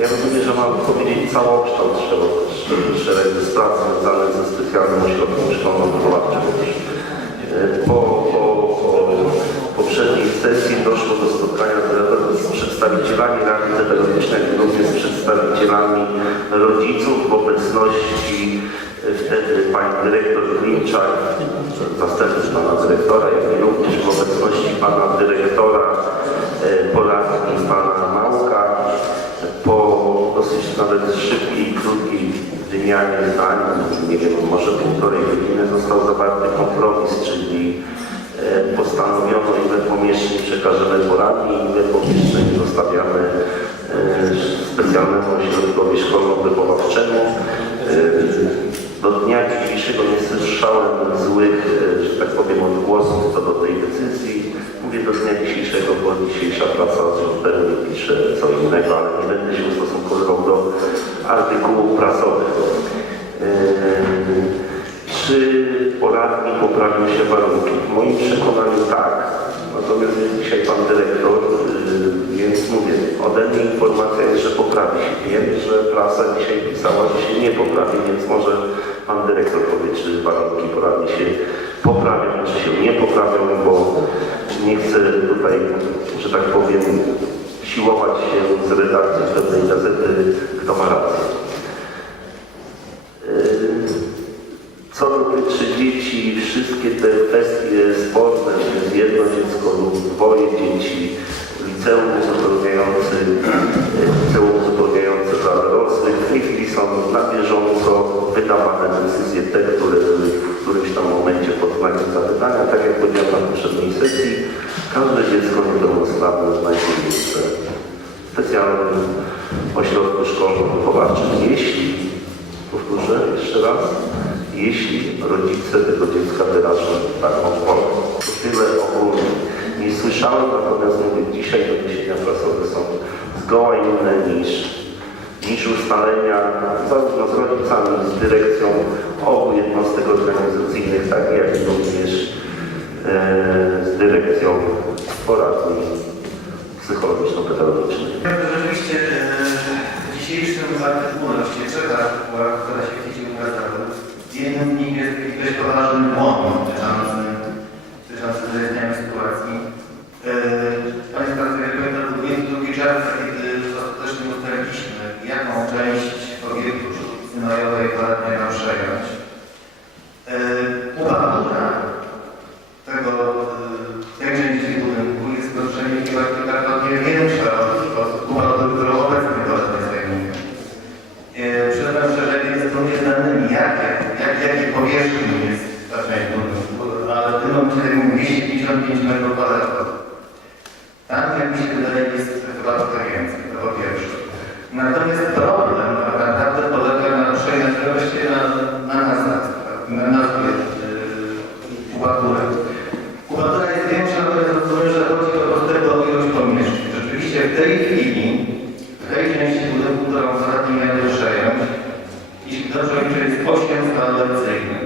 Ja rozumiem, że mam powiedzieć całokształt szereg, szereg spraw związanych ze specjalnym ośrodkiem szkolno-wychowawczym. E, Po, po, po poprzedniej sesji doszło do spotkania z- z przedstawicielami Rady Pedagogicznej, również z przedstawicielami rodziców w obecności e, wtedy pani dyrektor Klimczak, zastępcy pana dyrektora, jak i również w obecności pana dyrektora e, Polaki pana nawet szybkiej, krótkiej wymianie zdań, nie wiem, może półtorej godziny został zawarty kompromis, czyli e, postanowiono ile pomieszczeń przekażemy poradni, ile pomieszczeń zostawiamy e, specjalnemu ośrodkowi szkolno-wychowawczemu. E, Do dnia dzisiejszego nie słyszałem złych, że tak powiem, odgłosów co do tej decyzji. Mówię do dnia dzisiejszego, bo dzisiejsza praca pewnie pisze co innego, ale nie będę się ustosunkowywał artykułów prasowych. Czy poradni poprawią się warunki? W moim przekonaniu tak. Natomiast jest dzisiaj pan dyrektor, yy, więc mówię, ode mnie informacja jest, że poprawi się. Wiem, że prasa dzisiaj pisała, że się nie poprawi, więc może pan dyrektor powie, czy warunki poradni się poprawią, czy się nie poprawią, bo nie chcę tutaj, że tak powiem, siłować się z redakcji pewnej gazety, kto ma rację. Yy, Co dotyczy dzieci, wszystkie te kwestie sporne, czy jedno dziecko lub dwoje dzieci, liceum uzupełniające, e, liceum uzupełniające dla dorosłych, w tej chwili są na bieżąco wydawane decyzje, te, które były w którymś tam momencie pod znakiem zapytania, tak jak powiedziałem na poprzedniej sesji, każde dziecko znajdzie miejsce w specjalnym ośrodku szkolno-wychowawczym, jeśli Powtórzę jeszcze raz. Jeśli rodzice tego dziecka wyrażą taką wolę. Tyle ogólnie. Nie słyszałem, natomiast mówię, dzisiaj doniesienia prasowe są zgoła inne niż, niż ustalenia zarówno z rodzicami, z dyrekcją obu jednostek organizacyjnych, tak jak również e, z dyrekcją poradni psychologiczno-pedagogicznej. Rzeczywiście e, w dzisiejszym artykule, właściwie trzech artykułach, które się w sieci ukazały, w jednym z nich jest jakiś dość poważny błąd dotyczący, dotyczący wyjaśniania sytuacji. E, Państwa sobie pamiętam 22 czerwca, kiedy ostatecznie ustaliliśmy, jaką część obiektu synojowej poradnia nam przejąć. E, Uwaga tego, e, tej części budynku jest proszenie chyba kilkakrotnie większa od układu, którą obecnie doradnie zajmuje. E, Przyznam szczerze, nie jestem nieznanymi, jakie, jak, jakie powierzchni jest ta część budynku, ale w tym momencie mówię 255 metrów kwadratowych. Tam, jak mi się wydaje, jest chyba trochę więcej, to po pierwsze. Natomiast problem tak naprawdę polega na przejętości na, na nazwę, na nazwie yy, kubatury. Kubatura jest większa, natomiast rozumiem, że chodzi po prostu o ilość pomieszczeń. Rzeczywiście w tej chwili, w tej części budynku, którą ostatnio miałem przejąć, jeśli dobrze liczę, jest 8 stal lekcyjnych.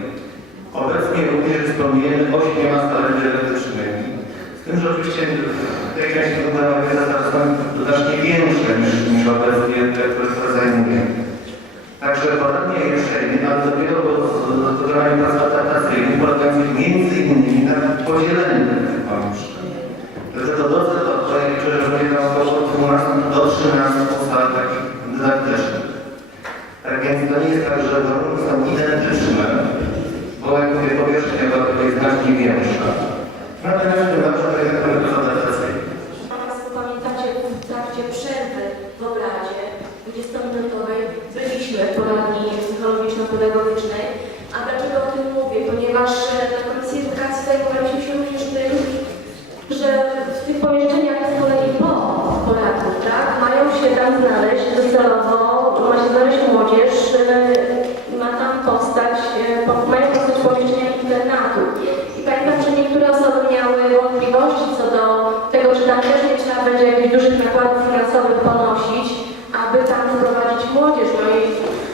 Obecnie również dysponujemy 8 stalami elektrycznymi. Z tym, że oczywiście w tej części budynku są znacznie większe niż, niż obecnie te, które które zajmujemy. Także poradnie jesieni, ale dopiero po wykonaniu prac adaptacyjnych polegających między innymi na podzieleniu tych pomieszczeń. Także to dobrze, liczę, że będzie nam około 12 do 13 sal takich dydaktycznych. Tak więc to nie jest tak, że warunki są identyczne, bo jak mówię, powierzchnia była jest znacznie większa. Natomiast się, że jest to adaptacyjne. Państwo pamiętacie, w trakcie przerwy w obradzie 20-minutowej byliśmy w poradni psychologiczno-pedagogicznej. A dlaczego o tym mówię? Ponieważ e, na Komisji Edukacji zajmowaliśmy się również tym, że w tych pomieszczeniach z kolei po poradni, tak, mają się tam znaleźć docelowo, ma się znaleźć młodzież, e, ma tam powstać, e, po- mają powstać pomieszczenia internatu. I pamiętam, że niektóre osoby miały wątpliwości co do tego, czy tam też nie trzeba będzie jakichś dużych nakładów finansowych ponosić, aby tam wprowadzić młodzież. No i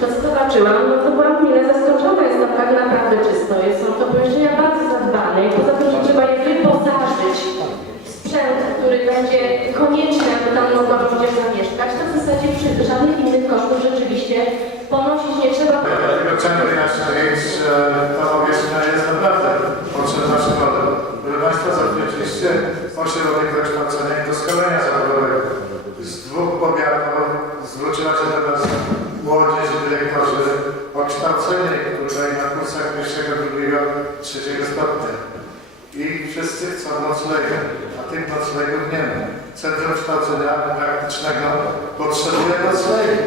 to co zobaczyłam, no to byłam mile zaskoczona, jest tak naprawdę czysto. Jest, są to pomieszczenia bardzo zadbane i poza tym, że trzeba je wyposażyć w sprzęt, który będzie konieczny, aby tam mogła młodzież zamieszkać, to w zasadzie przy żadnych innych kosztów rzeczywiście ponosić nie trzeba. Dlatego chciałem wyjaśnić, że ta powierzchnia jest naprawdę potrzebna szkole. Proszę Państwa, zatrudniliście ośrodek wykształcenia i doskonalenia zawodowego. Z dwóch powiatów zwróciła się do nas młodzież i dyrektorzy o kształcenie tutaj na kursach pierwszego, drugiego, trzeciego stopnia. I wszyscy chcą noclegiem, a tych noclegów nie ma. Centrum Kształcenia Praktycznego potrzebuje noclegu.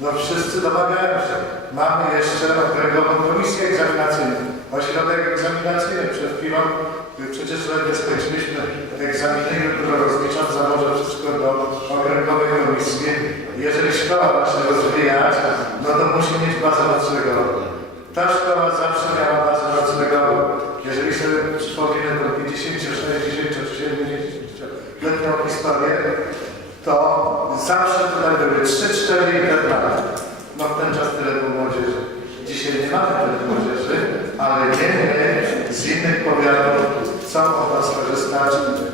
No wszyscy domagają się. Mamy jeszcze okręgową komisję egzaminacyjną, ośrodek egzaminacyjny. Przed chwilą przecież ledwie skończyliśmy egzaminy, jutro rozliczam założę wszystko do okręgowej komisji. Jeżeli szkoła ma się rozwijać, no to musi mieć bazę noclegową. Ta szkoła zawsze miała bazę noclegową. Jeżeli sobie przypomnimy tą 50, 60 czy 70-letnią historię, to zawsze tutaj były 3-4 internaty. No w ten czas tyle było młodzieży. Dzisiaj nie mamy tyle młodzieży, ale wiemy z innych powiatów chcą o to skorzystać,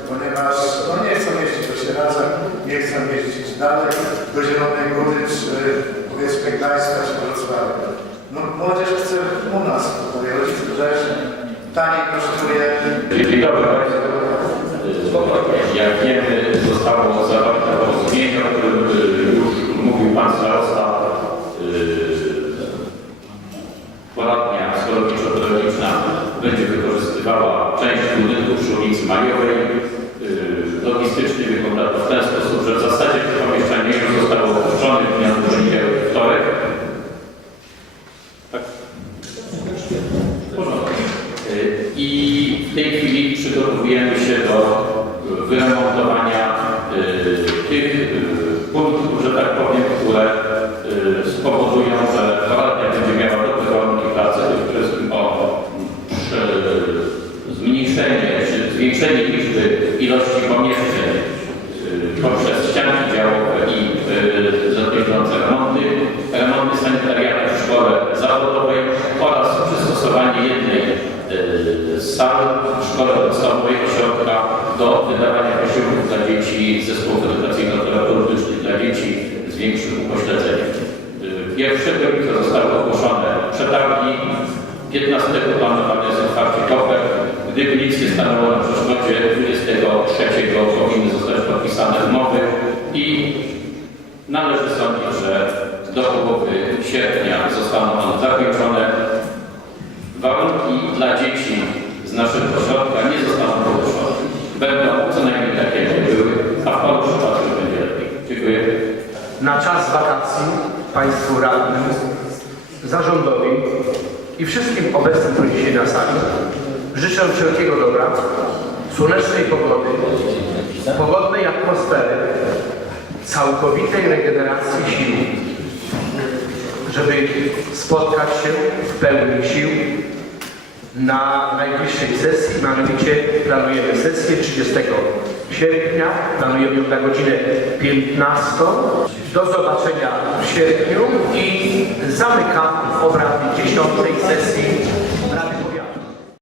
ponieważ no nie chcą jeździć do Sieradza, nie chcą jeździć dalej do Zielonej Góry, czy powiedzmy Gdańska, czy Wrocławia. No młodzież chce u nas tutaj, rodzic grzeszy, taniej kosztuje, Dzień dobry Państwu. Jak wiemy, zostało zawarte do wydawania posiłków dla dzieci zespołów edukacyjno-terapeutycznych, dla dzieci z większym upośledzeniem. Y, 1 lipca zostały ogłoszone przetargi, 15 planowane jest otwarcie kopek. Gdyby nic nie stanęło na przeszkodzie, 23 powinny zostać podpisane umowy i należy sądzić, że do połowy sierpnia zostaną one zakończone. Warunki dla dzieci z naszego ośrodka nie zostaną poruszone. Będą co najmniej takie, jak były, a w paru przypadkach będzie lepiej. Dziękuję. na czas wakacji Państwu radnym, zarządowi i wszystkim obecnym tu dzisiaj na sali życzę wszelkiego dobra, słonecznej pogody, pogodnej atmosfery, całkowitej regeneracji sił, żeby spotkać się w pełni sił. Na najbliższej sesji, mianowicie planujemy sesję 30 sierpnia, planujemy na godzinę 15. Do zobaczenia w sierpniu i zamykam obrady 10 sesji